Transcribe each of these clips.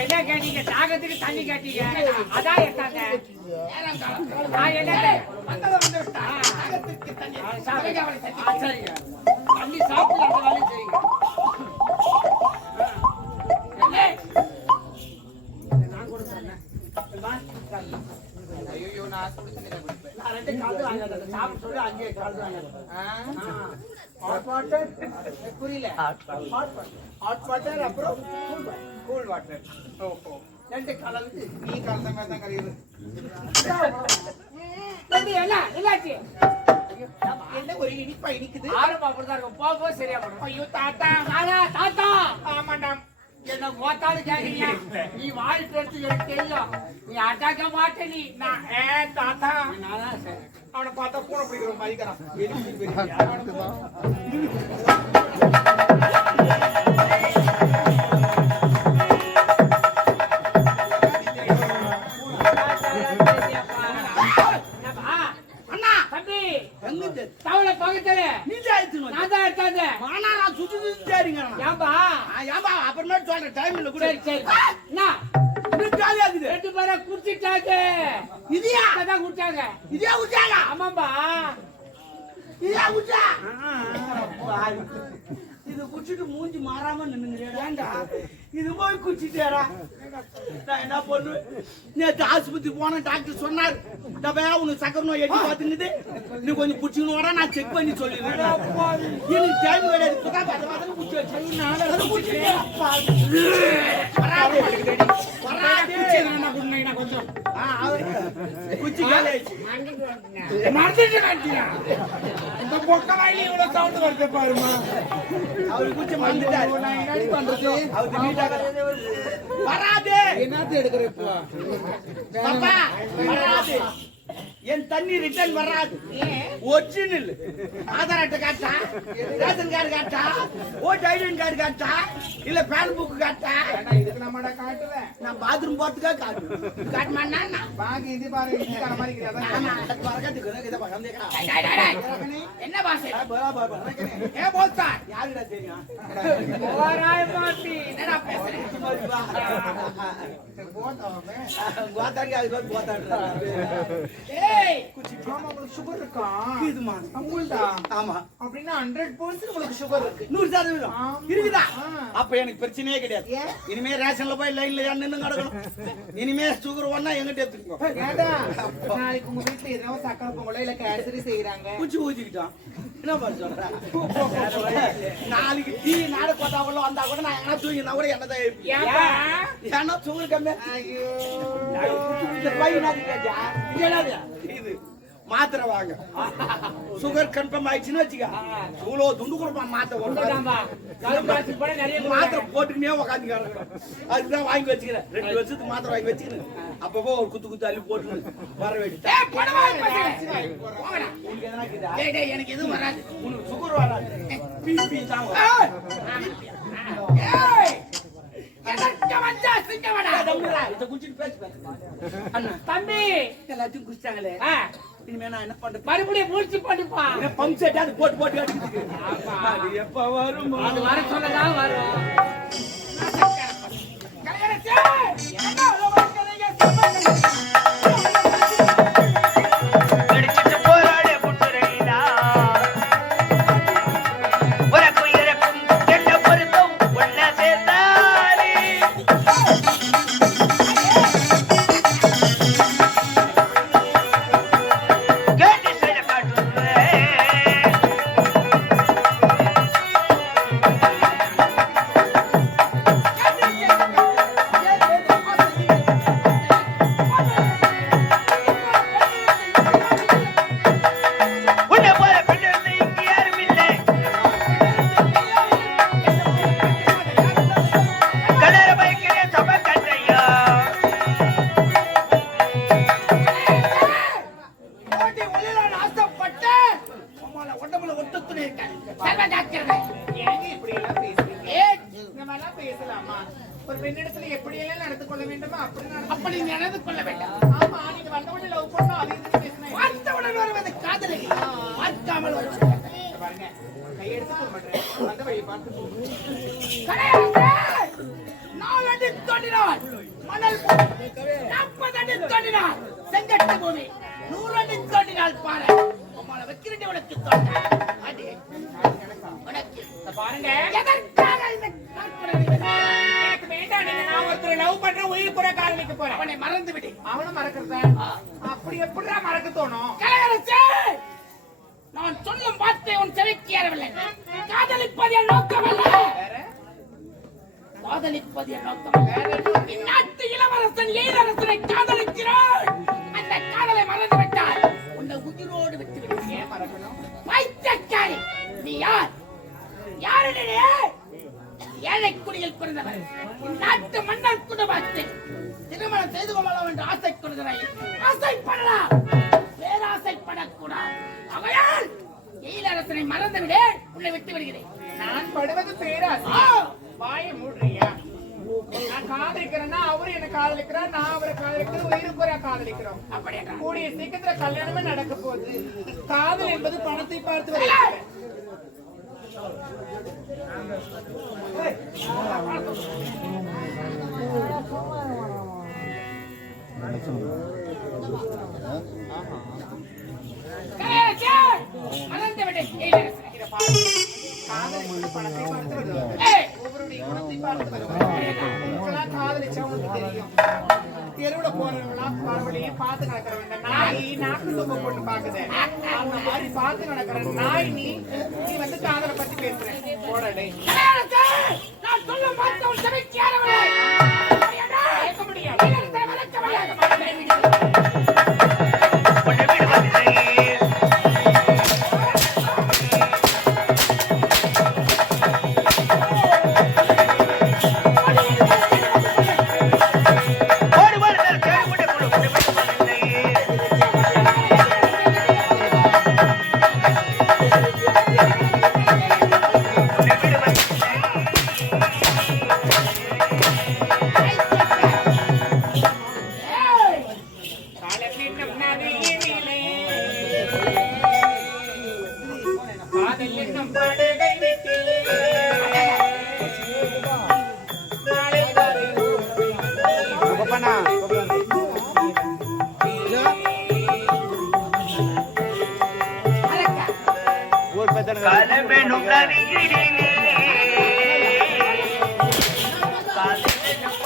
என்ன கேட்டீங்க தாகத்துக்கு தண்ணி. கேட்டீங்க அதான் எட்டாங்க நான் என்ன தண்ணி சாப்பிட்டு அந்த செய்யுங்க நான் குடிச்சேன் குடிப்பேன் நான் ரெண்டு கால் வாங்கிட்டேன் சாப்பிட்டு சொல்லி அங்கேயே கால் வாங்கிட்டேன் ஹாட் வாட்டர் புரியல ஹாட் வாட்டர் அப்புறம் கூல் வாட்டர் ஓஹோ ரெண்டு கலந்து நீ கலந்த மாதிரி தான் கரையுது என்ன ஒரு இனிப்பா இனிக்குது ஆரம்பம் அப்படிதான் இருக்கும் போக போக சரியா போடும் ஐயோ தாத்தா தாத்தா தாத்தா ஆமாண்டாம் என்ன மோத்தாலும் கேக்குறியா நீ வாழ்க்கை எடுத்து எனக்கு தெரியும் நீ அட்டாக்க மாட்டே நீ நான் ஏ தாத்தா நானா சரி அவனை பார்த்தா பூனை பிடிக்கிற மாதிரி இருக்கிறான். தான் குடிச்சாங்க இதையா குடிச்சாங்க? ஆமாம்பா இதையா குடிச்சா? பாரு. இது குடிச்சிட்டு மூஞ்சி மாறாம நின்னுங்கறியாடா? ஏன்டா? இது போய் குடிச்சிட்டியாடா? நான் என்ன பண்ணுவேன்? நேத்து ஆஸ்பத்திரி போனேன், டாக்டர் சொன்னாரு. பையன் உனக்கு சக்கரை நோய் எட்டி பார்த்துங்குது. நீ கொஞ்சம் குடிச்சுக்கணும் வாடா, நான் செக் பண்ணி சொல்லிடுறேன். எனக்கு time கிடையாது. குச்சி. இந்த இவ்வளவு சவுண்ட் வருது பாருமா அவரு குச்சி மறந்துட்டாரு. பண்றது? வராது. என்னத்து எடுக்கிற இப்போ? பாப்பா வராது. என் தண்ணி ரிட்டர்ன் வராது. ஒரிஜினல் ஆதார் அட்டை காட்டா? ரேஷன் கார்டு காட்டா? ஓட்டு ஐடென்டி கார்டு காட்டா? இல்ல பேன் புக் காட்டா? நான் இதுக்கு நம்மட காட்டுவேன் நான் பாத்ரூம் போறதுக்காக காட்டு. காட்ட மாட்டேன்னா பாக்கி இது பாரு இந்திக்கார மாதிரி ஆமா. இருக்கிறதா அது வரக்கத்துக்கு இதை பசங்க என்ன பாசை ஏன் போத்தா யாருடா தெரியும்? என்னடா பேசுறேன் கோத்தாடி அது பேர் சுகர் இருக்கா? இதுமா அமுல்தா ஆமா. அப்படின்னா ஹண்ட்ரட் பர்சன்ட் உங்களுக்கு சுகர் இருக்கு. நூறு சதவீதம். ஆமா. இருக்குதா? ஆ. அப்ப எனக்கு பிரச்சனையே கிடையாது? இனிமே ரேஷன்ல போய் லைன்ல நின்னு கிடக்கணும் இனிமே சுகர் ஒண்ணா எங்கிட்ட எடுத்துக்கோ. நாளைக்கு உங்க வீட்டுல ஏதாவது சக்கரை பொங்கலோ இல்ல கேசரி செய்யறாங்க பூச்சி ஊத்திக்கிட்டோம் என்ன பண்ண சொல்ற? நாளைக்கு டீ நாடு பார்த்தா கூட வந்தா கூட நான் எங்கன்னா தூங்கினா கூட என்னதான் எழுப்பி. ஏன்பா ஏன்னா சுகர் கம்மி. ஐயோ. இந்த பையன் என்னது கேட்டியா? இது என்னது? இது மாத்திரை வாங்க சுகர் கன்ஃபார்ம் ஆயிடுச்சுன்னு வச்சுக்க இவ்வளவு துண்டு கொடுப்பான் மாத்திரை மாத்திரை போட்டுக்கினே உக்காந்து அதுதான் வாங்கி வச்சுக்கிறேன் ரெண்டு வருஷத்துக்கு மாத்திரை வாங்கி வச்சுக்கிறேன் அப்பப்போ ஒரு குத்து குத்து அள்ளி போட்டு வர வேண்டியது ஏய் படவா போங்கடா உனக்கு எதனா இருக்குதா? டேய் டேய் எனக்கு எதுவும் வராது உனக்கு சுகர் வராது பிபி தான் தம்பி எல்லாத்தையும் குடிச்சிட்டாங்களே ஆ, இனிமே நான் என்ன பண்றது? மறுபடியும் முடிச்சு பண்ணுப்பா பம்ப் செட் அது போட்டு போட்டு அடிக்குது அது எப்ப வருமா? அது வர சொல்லதான் வரும். வேண்டாம். வந்தவுடன் வருவது நூறு அடி. தோண்டினால் பாரு உங்களை நான் ஒருத்தர் லவ் பண்ற உயிர் புறக்காரனுக்கு போறேன். அவனை மறந்து விட்டு மறக்கிறதா? அப்படி எப்படிடா மறக்க தோணும்? கலையரசே! நான் சொல்லும் வார்த்தை உன் செவிக்கு ஏறவில்லை. காதலிப்பது என் நோக்கமல்ல காதலிப்பது என் நோக்கமல்ல பேராசைப்படக்கூடாது அவையால் எயிலரசனை மறந்துவிடு. உன்னை விட்டு விடுகிறேன். நான் படுவது பேராசை! வாயை மூடுறியா? நான் காதலிக்கிறேன்னா அவரு என்ன காதலிக்கிறார் நான் அவரை காதலிக்கிறேன் உயிர் கூட காதலிக்கிறோம். அப்படி என்றால் கூடிய சீக்கிரத்துல கல்யாணமே நடக்க போகுது. காதல் என்பது பணத்தை பார்த்து வருகிறது. பணத்தை தெருவுல போறவங்களா பரவலையே பார்த்து நடக்கிறவங்க நாய் நாக்கு சொம்ப போட்டு பாக்குது அந்த மாதிரி பார்த்து நடக்கிற நாய் நீ நீ வந்து காதலை பத்தி பேசுற போடடே நான் சொல்லும் வார்த்தை காலமெனும் நதியினிலே காதலெனும்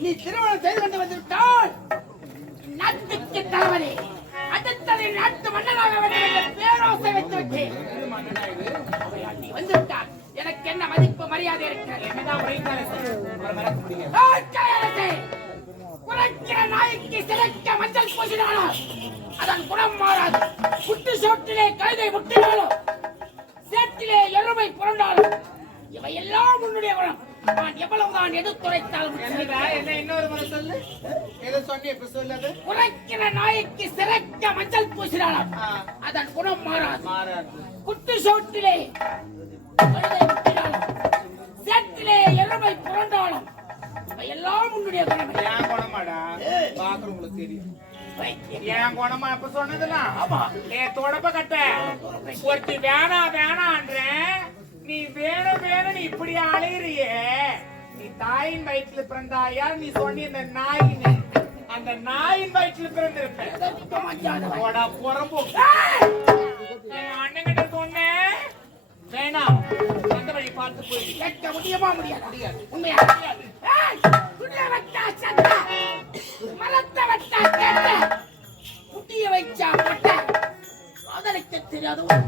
நீ திருமணம் செய்து கொண்டு வந்துவிட்டால் நாட்டுக்கு தலைவலி அடுத்ததை நாட்டு மன்னனாக வேண்டும் என்ற பேரோசை வைத்து விட்டேன் நீ வந்துவிட்டால் எனக்கு என்ன மதிப்பு மரியாதை இருக்கிறது? குறைக்கிற நாய்க்கு சிறைக்க மஞ்சள் பூசினாலும் அதன் குணம் மாறாது. குட்டு சோட்டிலே கழுதை முட்டினாலும் சேற்றிலே எருமை புரண்டாலும் இவை எல்லாம் உன்னுடைய குணம். நான் எவ்வளவுதான் எதிர்த்துரைத்தாலும் என்னடா என்ன இன்னொரு முறை சொல்லு. ஏதோ சொன்னி இப்ப சொல்லது? குறைக்கிற நாய்க்கு சிறைக்க மஞ்சள் பூசினாலும் அதன் குணம் மாறாது. மாறாது. குட்டு சோட்டிலே சேற்றிலே எருமை புரண்டாலும் எல்லாம் உன்னுடைய குணம். என் குணமாடா? பாக்குறவங்களுக்கு தெரியும். என் குணமா? இப்ப சொன்னதுலாம். ஆமா. ஏ தொடப்ப கட்ட. ஒருத்தி வேணாம் வேணான்றேன். நீ வேணும் நீ இப்படி அலையிறியே. நீ தாயின் வயிற்றுல பிறந்தாயா. நீ சொன்னி இந்த நாயின்னு அந்த நாயின் வயிற்றுல பிறந்திருப்பேன் எதற்கு மஞ்சாதவன்? போடா புறம்பு. ஏய்! என் அண்ணன் கிட்ட சொன்னேன் வேணாம் அந்த வழி பார்த்து போய். கேட்க முடியுமா முடியாது? முடியாது. உண்மையா? சட்டை, மரத்தை வச்சா கேட்ட, குட்டிய வச்சா. காதலிக்க தெரியாதவன்